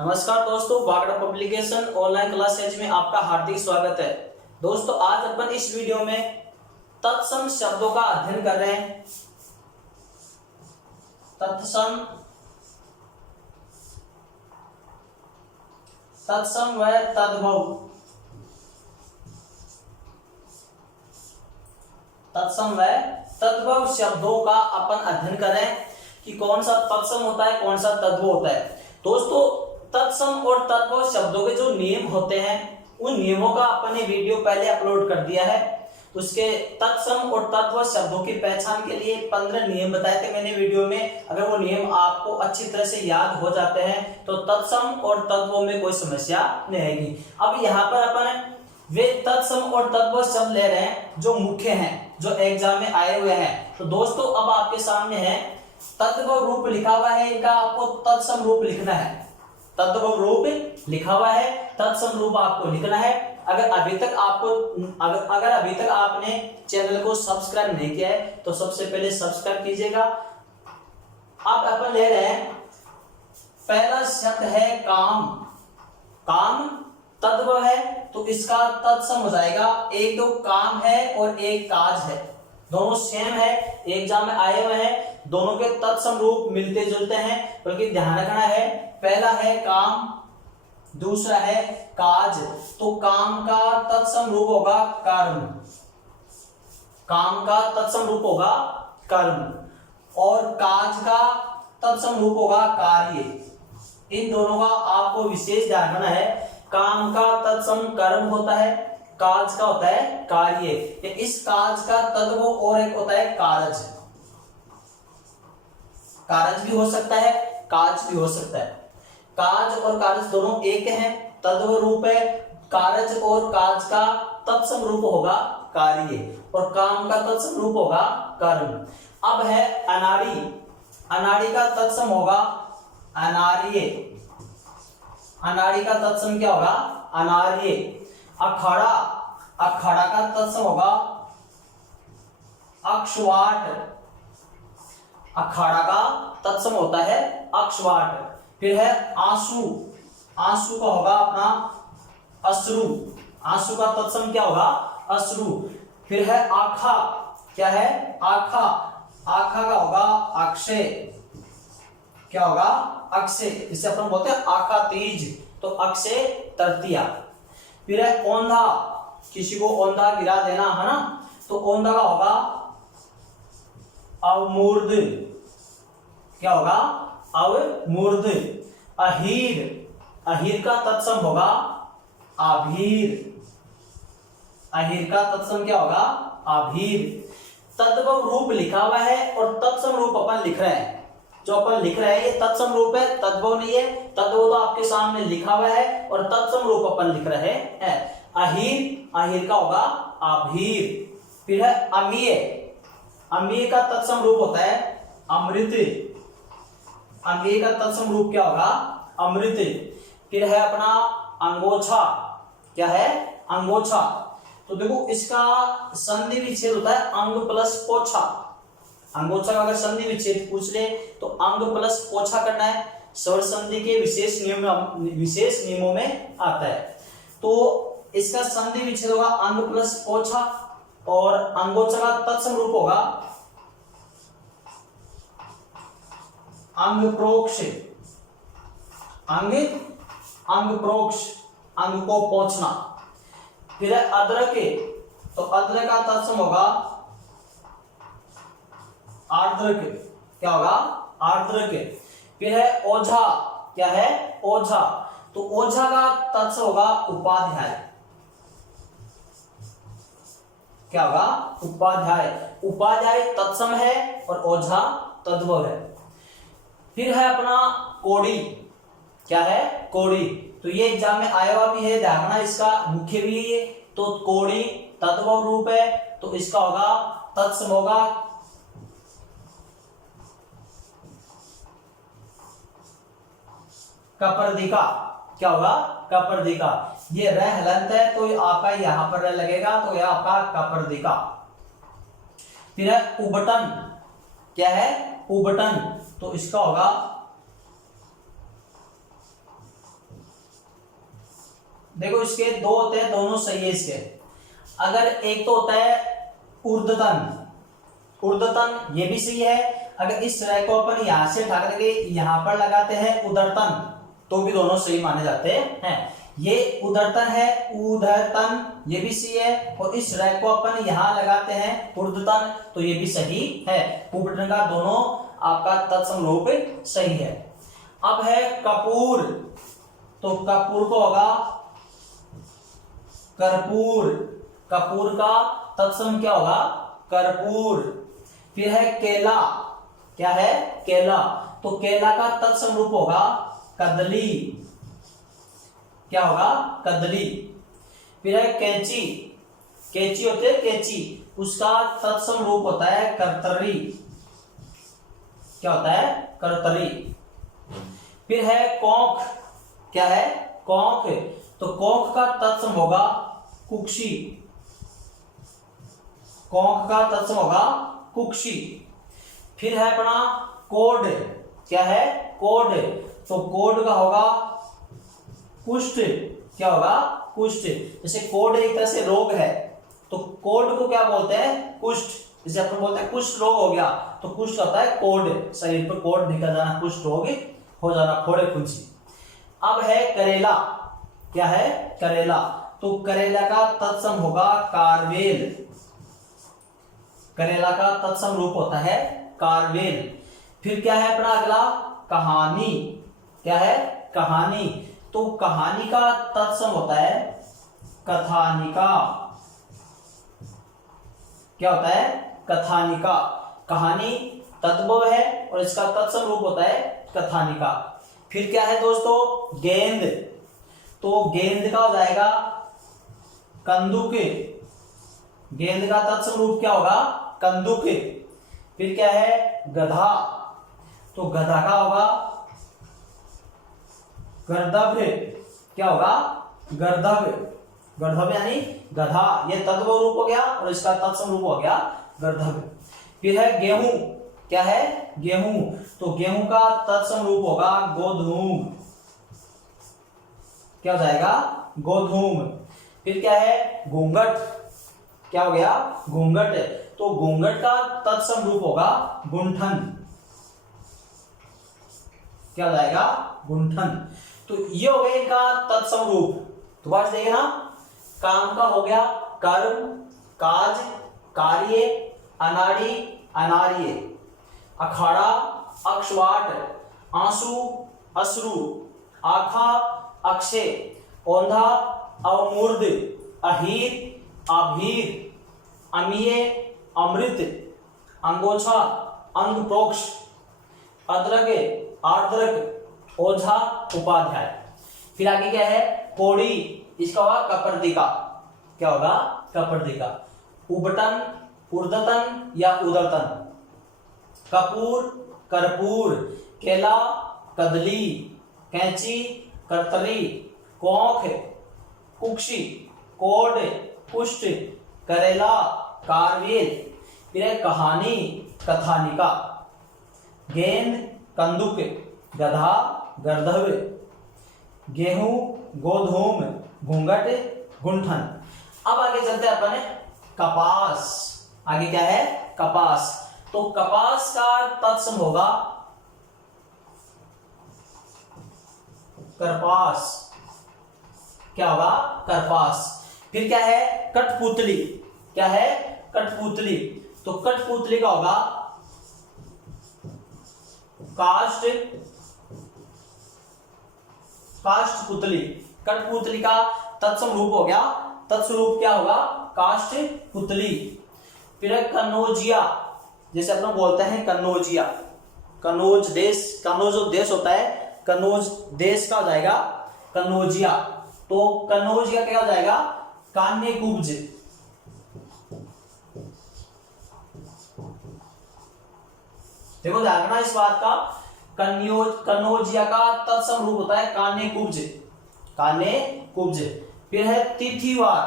नमस्कार दोस्तों, Vagad publication online classes में आपका हार्दिक स्वागत है। दोस्तों, आज अपन इस वीडियो में तत्सम शब्दों का अध्ययन कर रहे हैं। तत्सम व तद्भव। तत्सम व तद्भव शब्दों का अपन अध्ययन कर रहे हैं कि कौन सा तत्सम होता है, कौन सा तद्भव होता है। दोस्तों, तत्सम और तद्भव शब्दों के जो नियम होते हैं, उन नियमों का अपन ने वीडियो पहले अपलोड कर दिया है। तो उसके तत्सम और तद्भव शब्दों की पहचान के लिए 15 नियम बताए थे मैंने वीडियो में। अगर वो नियम आपको अच्छी तरह से याद हो जाते हैं तो तत्सम और तद्भव में कोई समस्या नहीं आएगी। अब यहाँ पर अपन वे तत्सम और तद्भव शब्द ले रहे हैं जो मुख्य हैं, जो एग्जाम में आए हुए हैं। तो दोस्तों, अब आपके सामने है तद्भव रूप लिखा हुआ है, इनका आपको तत्सम रूप लिखना है। तद्भव रूप लिखा हुआ है, तत्सम रूप आपको लिखना है। अगर अभी तक आपने चैनल को सब्सक्राइब नहीं किया है तो सबसे पहले सब्सक्राइब कीजिएगा। अब अपन ले रहे हैं, पहला शब्द है काम। काम तद्भव है तो इसका तत्सम हो जाएगा। एक तो काम है और एक काज है, दोनों सेम है, एग्जाम में आए हुए हैं, दोनों के तत्सम रूप मिलते जुलते हैं। बल्कि ध्यान रखना है, पहला है काम, दूसरा है काज। तो काम का तत्सम रूप होगा कर्म, काम का तत्सम रूप होगा कर्म, और काज का तत्सम रूप होगा कार्य। इन दोनों का आपको विशेष ध्यान रखना है। काम का तत्सम कर्म होता है, काज का होता है कार्य। इस काज का तद्भव और एक होता है कारज। कारज भी हो सकता है, काज भी हो सकता है। काज और कारज दोनों एक हैं, तद्भव रूप है। कारज और काज का तत्सम रूप होगा कार्य और काम का तत्सम रूप होगा कर्म। अब है अनाड़ी। अनाड़ी का तत्सम होगा अनार्य। अनाड़ी का तत्सम क्या होगा? अनार्य। अखाड़ा, अखाड़ा का तत्सम होगा अक्षवाट। अखाड़ा का तत्सम होता है अक्षवाट। फिर है आंसू। आंसू का होगा अपना अश्रु। आंसू का तत्सम क्या होगा? अश्रु। फिर है आखा। क्या है? आखा। आखा का होगा अक्षय। क्या होगा? अक्षय। इसे अपन बोलते हैं आखा तीज, तो अक्षय तृतीया। फिर है औंधा। किसी को औंधा गिरा देना है ना, तो औंधा का होगा अवमूर्ध। क्या होगा? अवमूर्ध। अहीर। अहीर का तत्सम होगा आभीर। अहीर का तत्सम क्या होगा? आभीर। तद्भव रूप लिखा हुआ है और तत्सम रूप अपन लिख रहे हैं। जो अपन लिख रहे हैं ये तत्सम रूप है, तद्भव नहीं है। तद्भव तो आपके सामने लिखा हुआ है और तत्सम रूप अपन लिख रहे हैं। अहीर, अहीर का होगा आभीर। फिर है अमीय। अमीय का तत्सम रूप होता है अमृत। अमीय का तत्सम रूप क्या होगा? अमृत। फिर है अपना अंगोछा। क्या है? अंगोछा। तो देखो, इसका संधि विच्छेद होता है अंग प्लस पोछा। अंगोछा का अगर संधि विच्छेद पूछ ले तो अंग प्लस पोछा करना है। स्वर संधि के विशेष नियमों में आता है। तो इसका संधि विच्छेद होगा अंग प्लस पोछा और अंगोछा का तत्सम रूप होगा अंग प्रोक्ष। अंग प्रोक्ष, अंग को पोंछना। फिर है अद्रक। तो अद्रक का तत्सम होगा आर्द्रक। क्या होगा? आर्द्रक। फिर है ओझा। क्या है? ओझा। तो ओझा का तत्सम होगा उपाध्याय। क्या होगा? उपाध्याय। उपाध्याय तत्सम है और ओझा तद्भव है। फिर है अपना कोड़ी। क्या है? कोड़ी। तो ये एग्जाम में आया हुआ भी है, ध्यान रखना, इसका मुख्य भी है। तो कोड़ी तद्भव रूप है तो इसका होगा तत्सम होगा कपर्दिका। क्या होगा? कपर्दिका। ये रह हलंत है तो आपका यहां पर लगेगा, तो यह आपका कपर्दिका। फिर है उबटन। क्या है? उबटन। तो इसका होगा देखो इसके दो होते हैं, दोनों सही है इसके। अगर एक तो होता है ऊर्ध्वतन, ऊर्ध्वतन ये भी सही है। अगर इस रय को अपन यहां से उठा करके यहां पर लगाते हैं उदरतन, तो भी दोनों सही माने जाते हैं। ये उदरतन है, उदरतन ये भी सही है। और इस रय को अपन यहां लगाते हैं ऊर्ध्वतन, तो ये भी सही है। उपटन का दोनों आपका तत्सम रूप सही है। अब है कपूर, तो कपूर को होगा कर्पूर, कपूर का तत्सम क्या होगा? कर्पूर। फिर है केला, क्या है? केला, तो केला का तत्सम रूप होगा कदली, क्या होगा? कदली। फिर है कैंची, कैंची होती है कैंची, उसका तत्सम रूप होता है करतरी, क्या होता है? करतरी। फिर है कोंख, क्या है? कोंख, तो कोंख का तत्सम होगा कुक्षी, कोंख का तत्सम होगा कुक्षी। फिर है अपना कोड, क्या है? कोड, तो कोड का होगा कुष्ठ, क्या होगा? कुष्ठ। जैसे कोड एक तरह से रोग है, तो कोड को क्या बोलते हैं? कुष्ठ। जैसे अपन बोलते हैं कुष्ठ रोग हो गया, तो कुष्ठ होता है कोड, शरीर पर कोड निकल जाना, कुष्ठ रोग हो जाना, फोड़े फुंसी। अब है करेला, क्या है? करेला, तो करेला का तत्सम होगा कारवेल, करेला का तत्सम रूप होता है कारवेल। फिर क्या है अपना अगला? कहानी, क्या है? कहानी, तो कहानी का तत्सम होता है कथानिका, क्या होता है? कथानिका। कहानी तद्भव है और इसका तत्सम रूप होता है कथानिका। फिर क्या है दोस्तों? गेंद, तो गेंद का हो जाएगा कंदुक, गेंद का तत्सम रूप क्या होगा? कंदुक। फिर क्या है? गधा, तो गधा का होगा गर्दभ, क्या होगा? गर्दभ, गर्दभ यानी गधा, ये तद्भव रूप हो गया और इसका तत्सम रूप हो गया गर्दभ। फिर है गेहूं, क्या है? गेहूं, तो गेहूं का तत्सम रूप होगा गोधूम, क्या हो जाएगा? गोधूम। फिर क्या है? घूंघट, क्या हो गया? घूंघट, तो घूंघट का तत्सम रूप होगा गुंठन, क्या हो जाएगा? गुंठन। तो ये हो गया इनका तत्सम रूप। तो बात देखिए ना, काम का हो गया कर्म, काज, कार्य, अनाड़ी, अनार्य, अखाड़ा, अक्षवाट, आंसू, अश्रु, आखा, अक्षय, औंधा, अवमूर्ध, अहीर, आभीर, अमीय, अमृत, अंगोछा, अंग प्रोक्ष, अद्रक, आर्द्रक, ओझा, उपाध्याय। फिर आगे क्या है? कोड़ी, इसका होगा कपर्दिका, क्या होगा? कपर्दिका। उबटन, ऊर्ध्वतन या उदरतन, कपूर, कर्पूर, केला, कदली, कैंची, कर्तरी, कोंख, कुक्षी, कोड, कुष्ठ, करेला, कारवेल। फिर है कहानी, कथानिका, गेंद, कंदुक, गधा, गर्दभ, गेहूं, गोधूम, घूंघट, गुंठन। अब आगे चलते हैं अपन कपास। आगे क्या है? कपास, तो कपास का तत्सम होगा करपास, क्या होगा? करपास। फिर क्या है? कठपुतली, क्या है? कठपुतली, तो कठपुतली का होगा काष्ठ, काष्ठपुतली। कठपुतली का तत्सम रूप हो गया, तत्स्वरूप क्या होगा? काष्ठपुतली। फिर है कन्नौजिया, जैसे अपन बोलते हैं कन्नौजिया, कन्नौज देश, कन्नौज जो देश होता है, कन्नौज देश का हो जाएगा कन्नौजिया। तो कन्नौजिया क्या हो जाएगा? कान्य कुब्ज, देखो ध्यान रखना इस बात का, कन्नौजिया का तत्सम रूप होता है कान्य कुब्ज, कान्य कुब्ज। फिर है तिथिवार,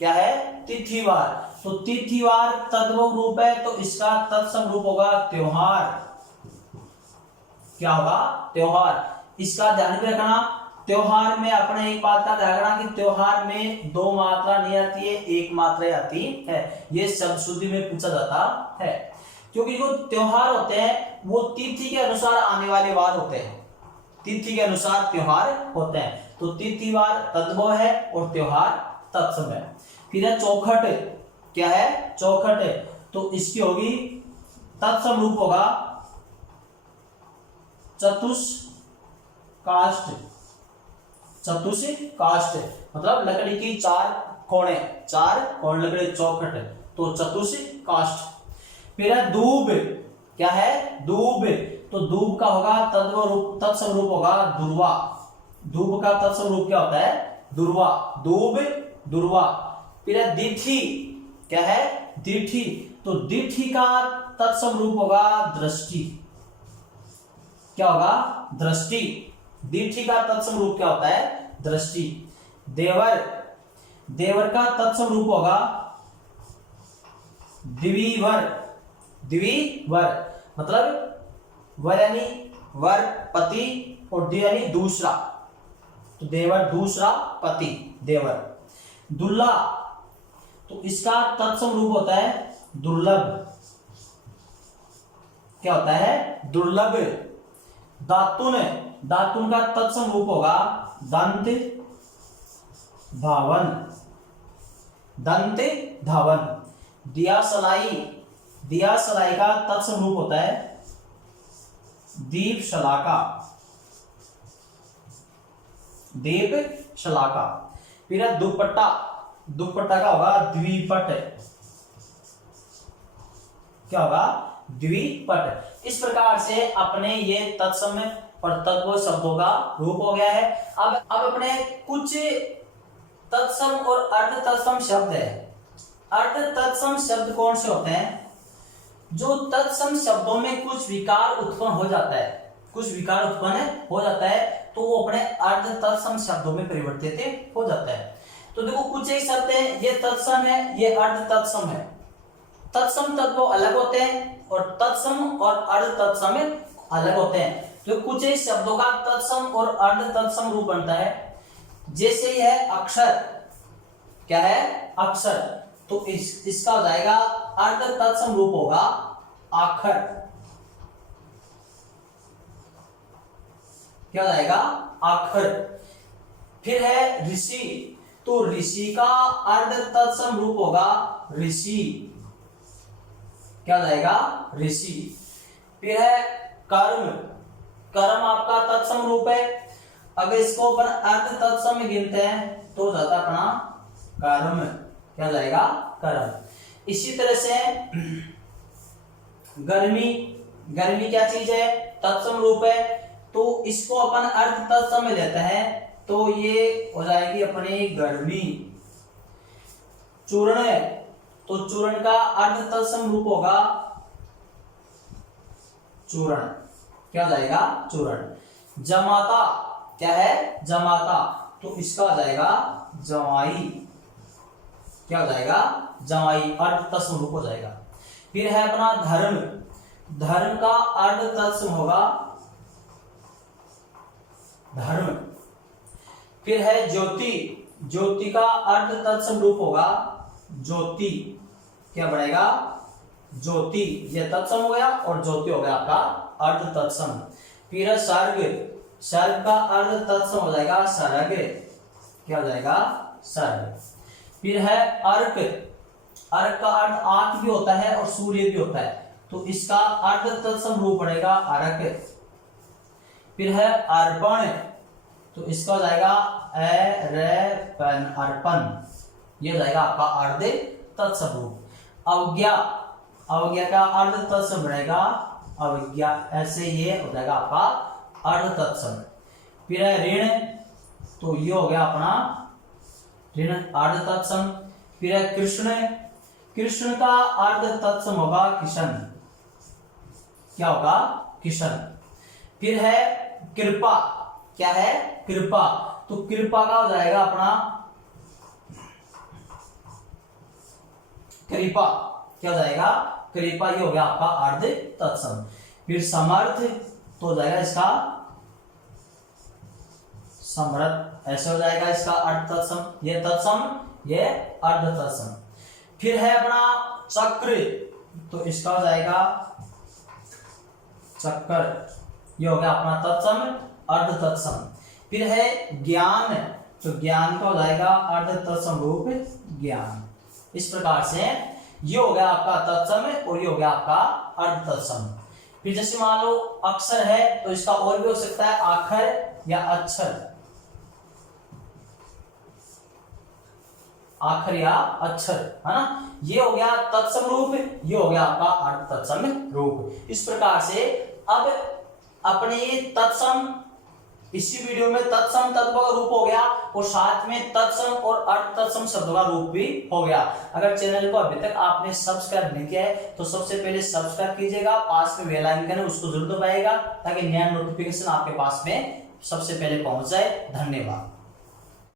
क्या है? तिथिवार, तो तिथिवार तद्भव रूप है, तो इसका तत्सम रूप होगा त्योहार, क्या होगा? त्योहार। इसका ध्यान में रखना, त्योहार में अपने एक बात का ध्यान रखना कि त्योहार में दो मात्रा नहीं आती है, एक मात्रा आती है। ये शब्द शुद्धि में पूछा जाता है, क्योंकि जो त्योहार होते हैं वो तिथि के अनुसार आने वाले वार होते हैं, तिथि के अनुसार त्योहार होते हैं। तो तिथिवार तद्भव है और त्योहार तत्सम है। फिर है चौखट, क्या है? चौखट। तो इसकी होगी तत्सम रूप होगा चतुष्काष्ठ। चतुष्काष्ठ मतलब लकड़ी की चार कोणे लकड़ी चौखट, तो चतुष्काष्ठ। फिर है दूब, क्या है? दूब। तो दूब का होगा तत्सम रूप होगा दुर्वा। दूब का तत्सम रूप क्या होता है? दुर्वा। दूब, दुर्वा। फिर है दिठी, क्या है? दिठी। तो दिठी का तत्सम रूप होगा दृष्टि। क्या होगा? दृष्टि। दिठी का तत्सम रूप क्या होता है? दृष्टि। देवर, देवर का तत्सम रूप होगा द्विवर। द्विवर मतलब वर यानी वर पति और द्वि यानी दूसरा, तो देवर दूसरा पति, देवर। दुल्ला, तो इसका तत्सम रूप होता है दुर्लभ। क्या होता है? दुर्लभ। दातुन, दातुन का तत्सम रूप होगा दंत धावन। दंत धावन। दियासलाई, दियासलाई का तत्सम रूप होता है दीप शलाका। दीप शलाका। फिर है दुपट्टा, दुपट्टा का होगा द्विपट। क्या होगा? द्विपट। इस प्रकार से अपने ये तत्सम और तद्भव शब्दों का रूप हो गया है। अब अपने कुछ तत्सम और अर्ध तत्सम शब्द है। अर्ध तत्सम शब्द कौन से होते हैं? जो तत्सम शब्दों में कुछ विकार उत्पन्न हो जाता है, कुछ विकार उत्पन्न हो जाता है, तो वो अपने अर्ध तत्सम शब्दों में परिवर्तित हो जाता है। तो देखो कुछ एक शब्द है, ये तत्सम है, ये अर्ध तत्सम है। तत्सम तत्व अलग होते हैं और तत्सम और अर्ध तत्सम अलग होते हैं। तो कुछ एक शब्दों का तत्सम और अर्ध तत्सम रूप बनता है। जैसे यह अक्षर, क्या है? अक्षर। तो इसका हो जाएगा अर्ध तत्सम रूप होगा आखर। क्या हो जाएगा? आखर। फिर है ऋषि, तो ऋषि का अर्ध तत्सम रूप होगा ऋषि। क्या हो जाएगा? ऋषि। फिर है कर्म, कर्म आपका तत्सम रूप है। अगर इसको अपन अर्ध तत्सम में गिनते हैं तो हो जाता अपना कर्म। क्या हो जाएगा? कर्म। इसी तरह से गर्मी, गर्मी क्या चीज है? तत्सम रूप है। तो इसको अपन अर्ध तत्सम में लेते हैं तो ये हो जाएगी अपनी गर्मी। चूर्ण, तो चूर्ण का अर्ध तत्सम रूप होगा चूर्ण। क्या हो जाएगा? चूर्ण। जमाता, क्या है? जमाता। तो इसका हो जाएगा जमाई। क्या हो जाएगा? जमाई। अर्ध तत्सम रूप हो जाएगा। फिर है अपना धर्म, धर्म का अर्ध तत्सम होगा धर्म। फिर है ज्योति, ज्योति का अर्ध तत्सम रूप होगा ज्योति। क्या बढ़ेगा? ज्योति। ये तत्सम हो गया और ज्योति हो गया आपका अर्ध तत्सम। फिर है सर्ग, सर्ग का अर्ध तत्सम हो जाएगा सर्ग। क्या हो जाएगा? सर्ग। फिर है अर्क, अर्क का अर्थ आंख भी होता है और सूर्य भी होता है, तो इसका अर्ध तत्सम रूप पड़ेगा अर्क। फिर है अर्पण, तो इसका हो जाएगा अर्पण। ये हो जाएगा आपका अर्ध तत्सम रूप। अवज्ञा, अवज्ञा का अर्ध तत्सम रहेगा अवज्ञा। ऐसे ये हो जाएगा आपका अर्ध तत्सम। फिर है ऋण, तो ये हो गया अपना ऋण अर्ध तत्सम। फिर है कृष्ण, कृष्ण का अर्ध तत्सम होगा किशन। क्या होगा? किशन। फिर है कृपा, क्या है? कृपा। तो कृपा का हो जाएगा अपना कृपा। क्या हो जाएगा? कृपा। ये हो गया आपका अर्ध तत्सम। फिर समर्थ, तो हो जाएगा इसका समृद्ध, ऐसे हो जाएगा इसका अर्ध तत्सम, ये तत्सम, ये अर्ध तत्सम। फिर है अपना चक्र, तो इसका हो जाएगा चक्कर, ये हो गया अपना तत्सम अर्ध तत्सम। फिर है ज्ञान, तो ज्ञान का हो जाएगा अर्ध तत्सम रूप ज्ञान। इस प्रकार से ये हो गया आपका तत्सम और ये हो गया आपका अर्ध तत्सम। फिर जैसे मान लो अक्षर है तो इसका और भी हो सकता है आखर या अक्षर, आखर या अक्षर, है ना। ये हो गया तत्सम रूप, ये हो गया आपका अर्ध तत्सम रूप। इस प्रकार से अब अपने तत्सम, इसी वीडियो में तत्सम तत्व का रूप हो गया और साथ में तत्सम और अर्ध तत्सम शब्द का रूप भी हो गया। अगर चैनल को अभी तक आपने सब्सक्राइब नहीं किया है तो सबसे पहले सब्सक्राइब कीजिएगा, पास में बेल आइकन है उसको जरूर दबाइएगा ताकि नया नोटिफिकेशन आपके पास में सबसे पहले पहुंच जाए। धन्यवाद।